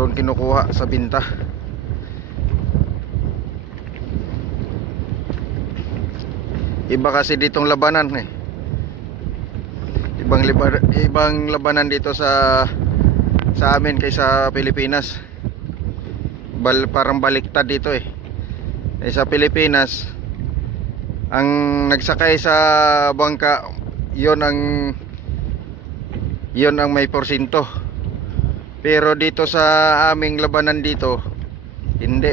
doon kinukuha sa binta. Iba kasi ditong labanan eh. Ibang liba, ibang labanan dito sa sa amin kaysa Pilipinas. Bal, parang baliktad dito eh. eh sa Pilipinas ang nagsakay sa bangka yon ang yon ang may porsinto pero dito sa aming labanan dito hindi.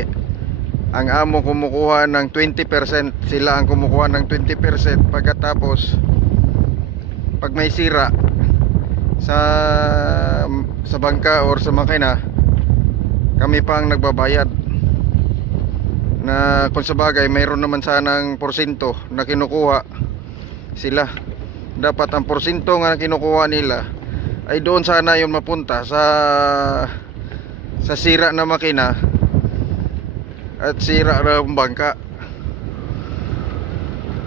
Ang amo kumukuha ng 20% sila ang kumukuha ng 20% pagkatapos pag may sira sa sa bangka or sa makina kami pa ang nagbabayad. Na kung sa bagay mayroon naman sanang porsyento na kinukuha sila. Dapat ang porsyento nga kinukuha nila ay doon sana yung mapunta sa sa sira na makina at sira na bangka.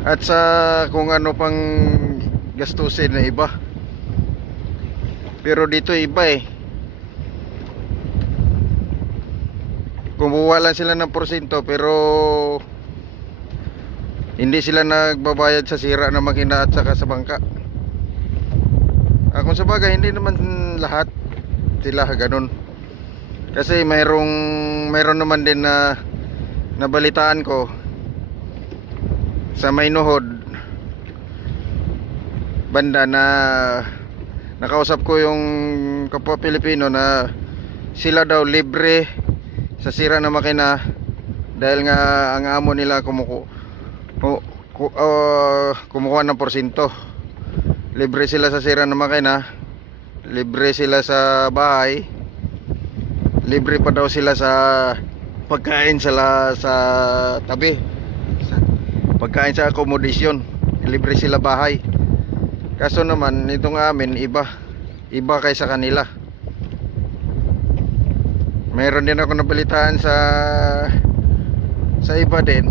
At sa kung ano pang gastusin na iba. Pero dito iba eh. Kumuha lang sila ng porsyento pero hindi sila nagbabayad sa sira ng makina at saka sa bangka ah, kung sa bagay hindi naman lahat sila ganun. Kasi mayroong mayroon naman din na nabalitaan ko sa Maynohod banda na nakausap ko yung kapwa Pilipino na sila daw libre sa sira na makina dahil nga ang amo nila kumuku ku, ku, uh, kumukuha ng porsinto libre sila sa sira na makina. Libre sila sa bahay. Libre pa daw sila sa pagkain sa, la, sa tabi. Pagkain sa accommodation. Libre sila bahay. Kaso naman itong amin iba. Iba kaysa kanila. Mayroon din ako nabalitaan sa sa iba din.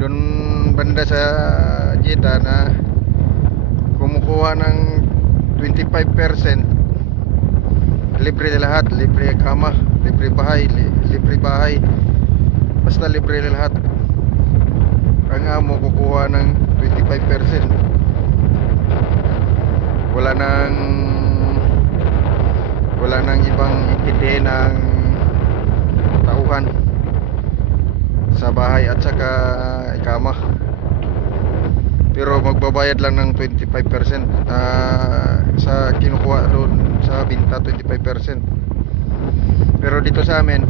Doon banda sa Jeddah na kumukuha ng 25% libre na lahat libre kama libre bahay li, libre bahay. Basta libre na lahat. Ang amo kukuha ng 25% wala nang wala nang ibang intindi ng tauhan sa bahay at saka ikama pero magbabayad lang ng 25% ah, sa kinukuha doon sa binta 25% pero dito sa amin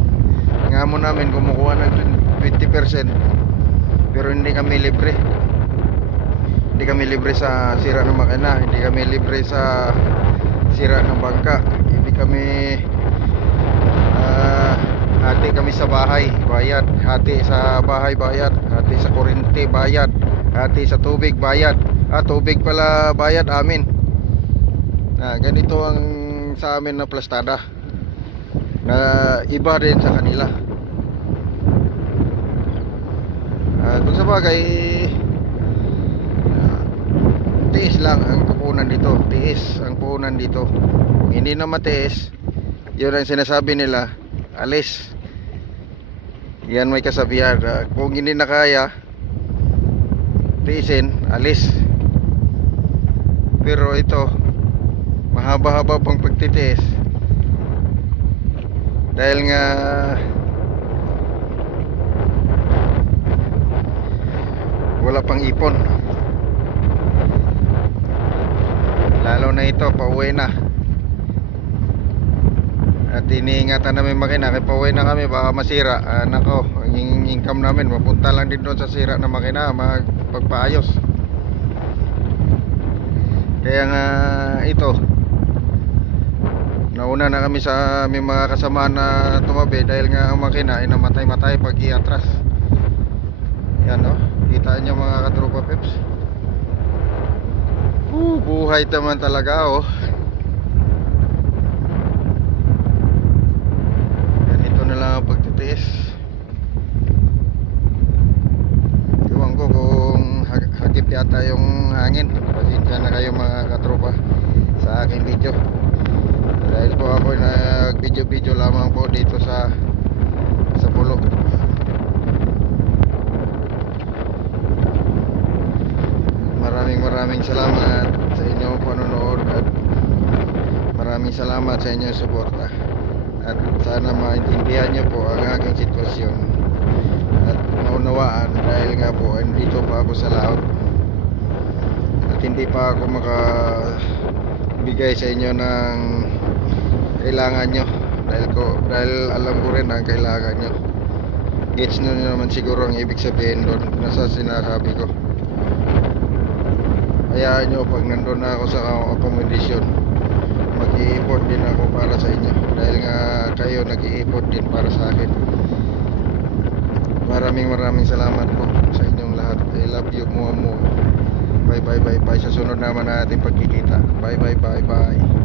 ang amo namin kumukuha ng 20% pero hindi kami libre. Hindi kami libre sa sira ng makina. Hindi kami libre sa sira ng bangka. Hindi kami hati kami sa bahay bayad. Hati sa bahay bayad. Hati sa kuryente bayad. Hati sa tubig bayad. Ah tubig pala bayad amin. Na ganito ang sa amin na plastada. Na iba rin sa kanila. Ah, kung sa bagay ah, tiis lang ang pupunan dito. Tiis ang pupunan dito. Hindi na matiis yun ang sinasabi nila alis. Yan may kasabihan Ah, kung hindi na kaya tiisin alis. Pero ito mahaba-haba pang pagtitiis. Dahil nga wala pang ipon. Lalo na ito pauwi na at iniingatan namin makina kaya pauwi na kami baka masira. Ah, nako ang in- income namin mapunta lang din doon sa sira na makina magpagpaayos. Kaya nga ito nauna na kami sa aming mga kasama na tumabi dahil nga ang makina ay namatay-matay pag iatras. Yan no kita nyo mga katropa peps? Uh, buhay naman talaga oh ganito na pagtitiis iwan ko kung hag- hagip yata yung hangin pasensya na kayo mga katropa sa aking video dahil po ako nag video-video lamang po dito sa sa pulo. Maraming maraming salamat sa inyong panonood at maraming salamat sa inyong suporta. At sana maintindihan niyo po ang aking sitwasyon at maunawaan dahil nga po andito pa ako sa laot. At hindi pa ako makabigay sa inyo ng kailangan nyo dahil ko dahil alam ko rin ang kailangan nyo gets nyo naman siguro ang ibig sabihin doon nasa sinasabi ko. Hayaan nyo pag nandun na ako sa accommodation mag-iipot din ako para sa inyo. Dahil nga kayo nag-iipot din para sa akin. Maraming maraming salamat po sa inyong lahat. I love you more more. Bye bye bye bye. Sa sunod naman natin pagkikita. Bye bye bye bye